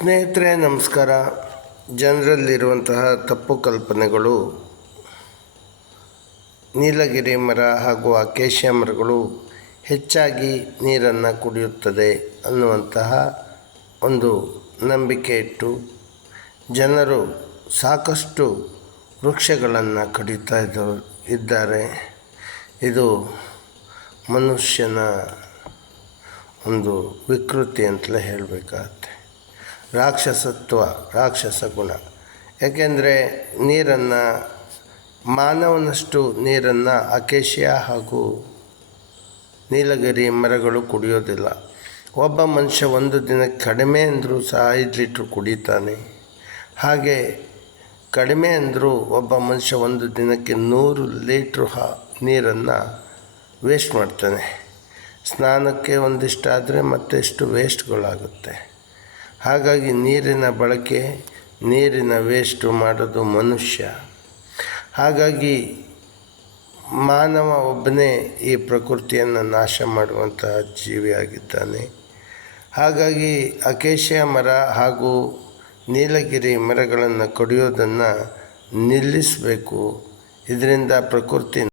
ಸ್ನೇಹಿತರೆ ನಮಸ್ಕಾರ. ಜನರಲ್ಲಿರುವಂತಹ ತಪ್ಪು ಕಲ್ಪನೆಗಳು ನೀಲಗಿರಿ ಮರ ಹಾಗೂ ಅಕೇಶಿಯಾ ಮರಗಳು ಹೆಚ್ಚಾಗಿ ನೀರನ್ನು ಕುಡಿಯುತ್ತದೆ ಅನ್ನುವಂತಹ ಒಂದು ನಂಬಿಕೆ ಇಟ್ಟು ಜನರು ಸಾಕಷ್ಟು ವೃಕ್ಷಗಳನ್ನು ಕಡಿತಾ ಇದ್ದಾರೆ. ಇದು ಮನುಷ್ಯನ ಒಂದು ವಿಕೃತಿ ಅಂತಲೇ ಹೇಳಬೇಕಾಗತ್ತೆ. ರಾಕ್ಷಸ ಗುಣ. ಯಾಕೆಂದರೆ ನೀರನ್ನು ಮಾನವನಷ್ಟು ನೀರನ್ನು ಅಕೇಶಿಯಾ ಹಾಗೂ ನೀಲಗಿರಿ ಮರಗಳು ಕುಡಿಯೋದಿಲ್ಲ. ಒಬ್ಬ ಮನುಷ್ಯ ಒಂದು ದಿನಕ್ಕೆ ಕಡಿಮೆ ಅಂದರೂ ಸಹ 5 ಲೀಟ್ರ್ ಕುಡಿತಾನೆ. ಹಾಗೆ ಕಡಿಮೆ ಅಂದರೂ ಒಬ್ಬ ಮನುಷ್ಯ ಒಂದು ದಿನಕ್ಕೆ 100 ಲೀಟ್ರ್ ನೀರನ್ನು ವೇಸ್ಟ್ ಮಾಡ್ತಾನೆ. ಸ್ನಾನಕ್ಕೆ ಒಂದಿಷ್ಟಾದರೆ ಮತ್ತೆಷ್ಟು ವೇಸ್ಟ್ಗಳಾಗುತ್ತೆ. ಹಾಗಾಗಿ ನೀರಿನ ಬಳಕೆ, ನೀರಿನ ವೇಸ್ಟು ಮಾಡೋದು ಮನುಷ್ಯ. ಹಾಗಾಗಿ ಮಾನವ ಒಬ್ಬನೇ ಈ ಪ್ರಕೃತಿಯನ್ನು ನಾಶ ಮಾಡುವಂತಹ ಜೀವಿಯಾಗಿದ್ದಾನೆ. ಹಾಗಾಗಿ ಅಕೇಶಿಯಾ ಮರ ಹಾಗೂ ನೀಲಗಿರಿ ಮರಗಳನ್ನು ಕಡಿಯೋದನ್ನು ನಿಲ್ಲಿಸಬೇಕು. ಇದರಿಂದ ಪ್ರಕೃತಿ